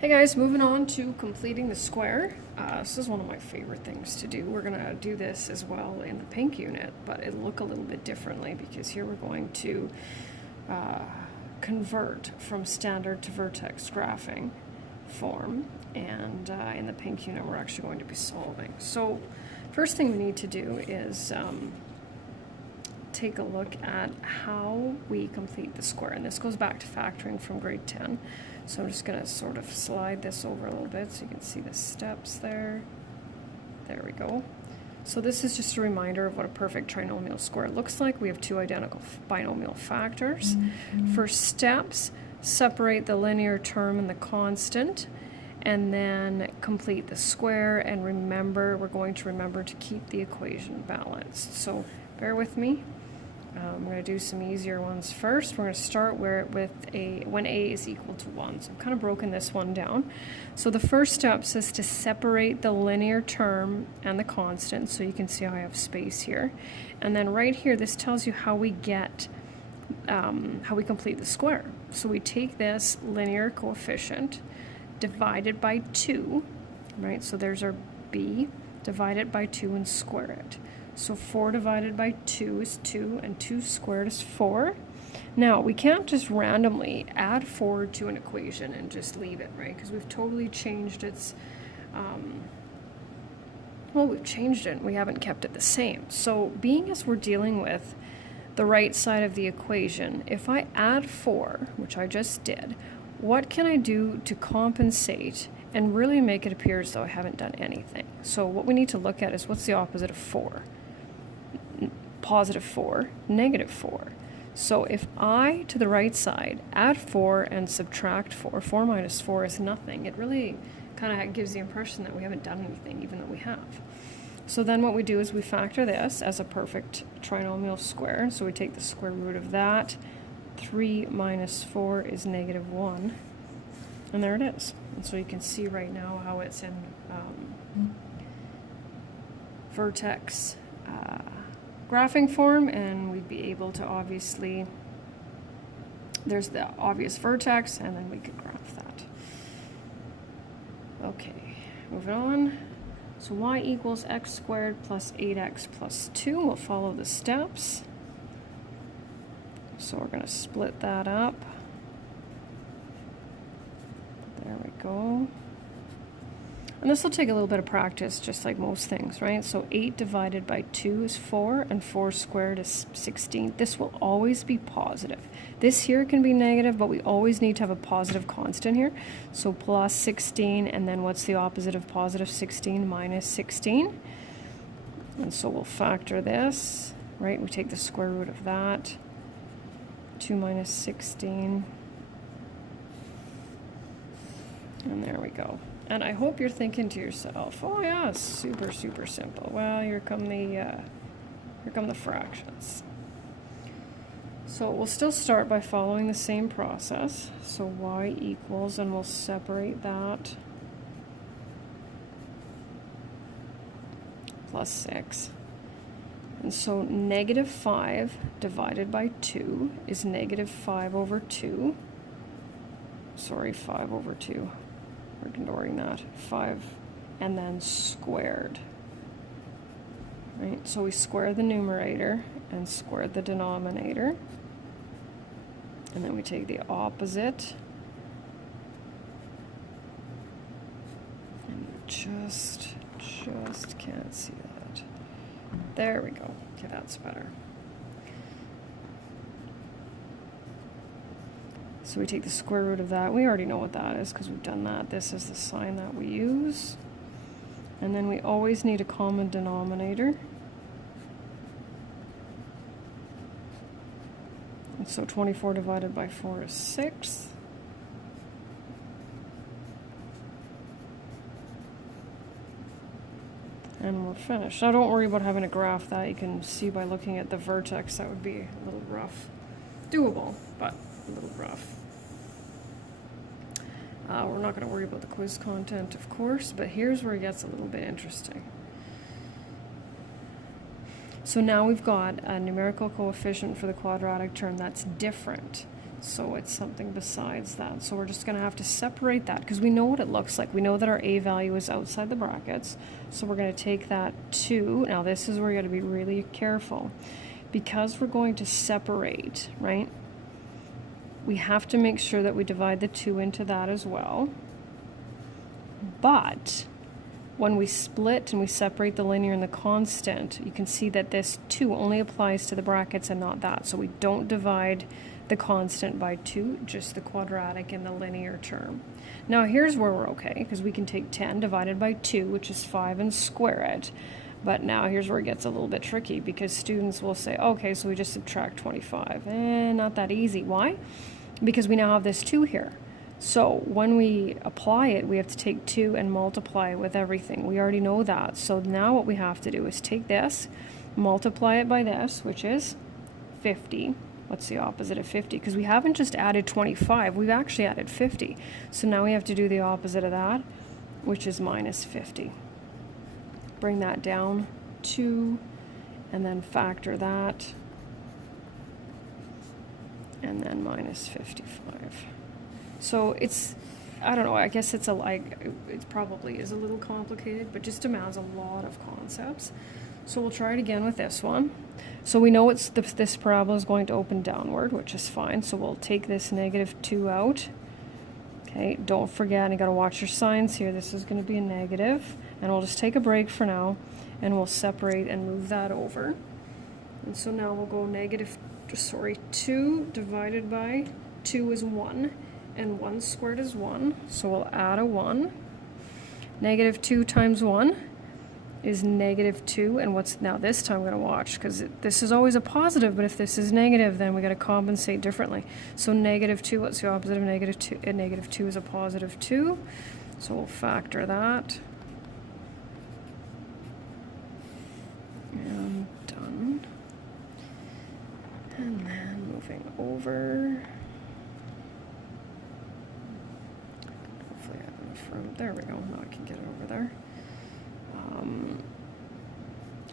Hey guys, moving on to completing the square. This is one of my favorite things to do. We're going to do this as well in the pink unit, but it'll look a little bit differently because here we're going to convert from standard to vertex graphing form, and in the pink unit we're actually going to be solving. So first thing we need to do is take a look at how we complete the square, and this goes back to factoring from grade 10. So I'm just going to sort of slide this over a little bit so you can see the steps there. There we go. So this is just a reminder of what a perfect trinomial square looks like. We have two identical binomial factors. For steps, separate the linear term and the constant, and then complete the square. And remember, we're going to remember to keep the equation balanced. So bear with me. I'm going to do some easier ones first. We're going to start when a is equal to 1. So I've kind of broken this one down. So the first step says to separate the linear term and the constant. So you can see how I have space here. And then right here, this tells you how we get, how we complete the square. So we take this linear coefficient, divide it by 2, right? So there's our b, divide it by 2 and square it. So 4 divided by 2 is 2, and 2 squared is 4. Now, we can't just randomly add 4 to an equation and just leave it, right? Because we've totally changed its, well, we've changed it, and we haven't kept it the same. So being as we're dealing with the right side of the equation, if I add 4, which I just did, what can I do to compensate and really make it appear as though I haven't done anything? So what we need to look at is what's the opposite of 4? Positive 4, negative 4. So if I, to the right side, add 4 and subtract 4, 4 minus 4 is nothing. It really kind of gives the impression that we haven't done anything, even though we have. So then what we do is we factor this as a perfect trinomial square. So we take the square root of that. 3 minus 4 is negative 1. And there it is. And so you can see right now how it's in vertex graphing form, and we'd be able to obviously, there's the obvious vertex, and then we could graph that. Okay, moving on. So y equals x squared plus 8x plus 2. We'll follow the steps. So we're going to split that up. There we go. And this will take a little bit of practice, just like most things, right? So 8 divided by 2 is 4, and 4 squared is 16. This will always be positive. This here can be negative, but we always need to have a positive constant here. So plus 16, and then what's the opposite of positive 16? Minus 16. And so we'll factor this, right? We take the square root of that. 2 minus 16. And there we go. And I hope you're thinking to yourself, oh yeah, super, super simple. Well, here come the fractions. So we'll still start by following the same process. So y equals, and we'll separate that, plus 6. And so negative 5 divided by 2 is negative 5 over 2. Sorry, 5 over 2. We're ignoring that. 5 and then squared. Right? So we square the numerator and square the denominator. And then we take the opposite. And you just can't see that. There we go. Okay, that's better. So we take the square root of that. We already know what that is because we've done that. This is the sign that we use. And then we always need a common denominator. And so 24 divided by 4 is 6. And we're finished. Now don't worry about having to graph that. You can see by looking at the vertex that would be a little rough. Doable, but a little rough. We're not going to worry about the quiz content, of course, but here's where it gets a little bit interesting. So now we've got a numerical coefficient for the quadratic term that's different So it's something besides that. So we're just going to have to separate that because we know what it looks like. We know that our a value is outside the brackets. So we're going to take that 2. Now this is where you got to be really careful. Because we're going to separate, right? We have to make sure that we divide the 2 into that as well. But when we split and we separate the linear and the constant, you can see that this 2 only applies to the brackets and not that. So we don't divide the constant by 2, just the quadratic and the linear term. Now here's where we're okay, because we can take 10 divided by 2, which is 5, and square it. But now here's where it gets a little bit tricky, because students will say, okay, so we just subtract 25. Not that easy. Why? Because we now have this 2 here. So when we apply it, we have to take 2 and multiply it with everything. We already know that. So now what we have to do is take this, multiply it by this, which is 50. What's the opposite of 50? Because we haven't just added 25, we've actually added 50. So now we have to do the opposite of that, which is minus 50. Bring that down 2, and then factor that, and then minus 55. So it's, I don't know, I guess it's it probably is a little complicated, but just demands a lot of concepts. So we'll try it again with this one. So we know it's this parabola is going to open downward, which is fine. So we'll take this -2 out. Okay, don't forget, you got to watch your signs here. This is going to be a negative, and we'll just take a break for now, and we'll separate and move that over. And so now we'll go 2 divided by 2 is 1, and 1 squared is 1. So we'll add a 1. -2 times 1 is -2, and what's now this time we're going to watch, because this is always a positive, but if this is negative, then we got to compensate differently. So -2, what's the opposite of -2? -2 is a +2, so we'll factor that. And done. And then moving over. Hopefully I have enough room. There we go. Now I can get it over there.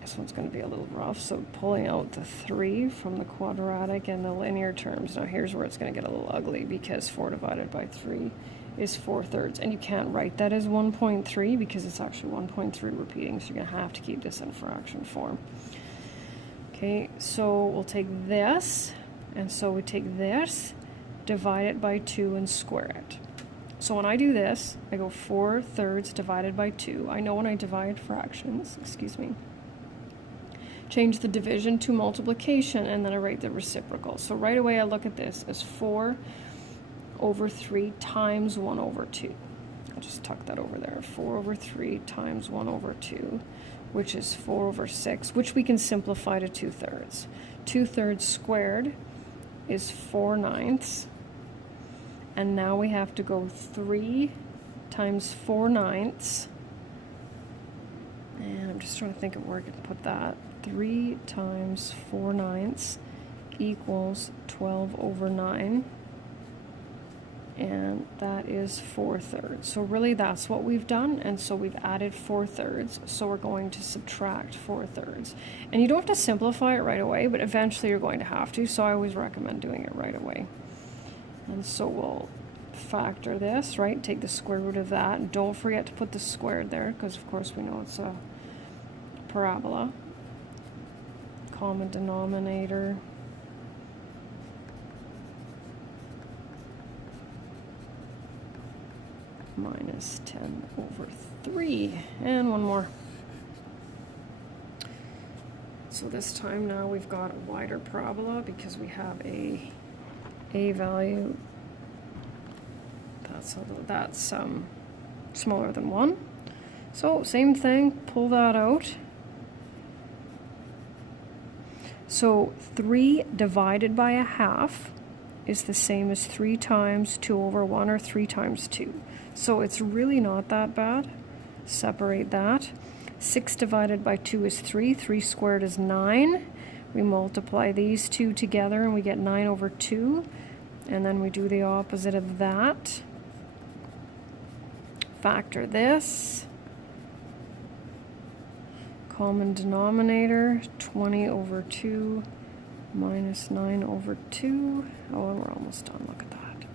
This one's going to be a little rough, so pulling out the 3 from the quadratic and the linear terms. Now here's where it's going to get a little ugly, because 4 divided by 3 is 4/3, and you can't write that as 1.3 because it's actually 1.3 repeating, so you're going to have to keep this in fraction form. Okay, so we'll take this, and so we take this, divide it by 2, and square it. So when I do this, I go 4/3 divided by 2. I know when I divide fractions, change the division to multiplication, and then I write the reciprocal. So right away I look at this as 4/3 times 1/2. I'll just tuck that over there. 4/3 times 1/2, which is 4/6, which we can simplify to 2/3. 2/3 squared is 4/9. And now we have to go 3 times 4/9. And I'm just trying to think of where I can put that. 3 times 4/9 equals 12/9. And that is 4/3. So really that's what we've done. And so we've added 4/3. So we're going to subtract 4/3. And you don't have to simplify it right away, but eventually you're going to have to. So I always recommend doing it right away. And so we'll factor this, right? Take the square root of that. And don't forget to put the squared there, because of course we know it's a parabola. Common denominator. Minus 10/3. And one more. So this time now we've got a wider parabola because we have a value that's smaller than 1. So same thing, pull that out. So 3 divided by 1/2 is the same as 3 times 2/1, or 3 times 2. So it's really not that bad. Separate that. 6 divided by 2 is 3. 3 squared is 9. We multiply these two together and we get 9/2. And then we do the opposite of that. Factor this. Common denominator, 20/2 minus 9 over 2. Oh, and we're almost done. Look at that.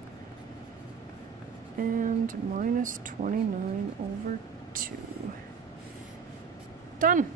And minus 29 over 2. Done.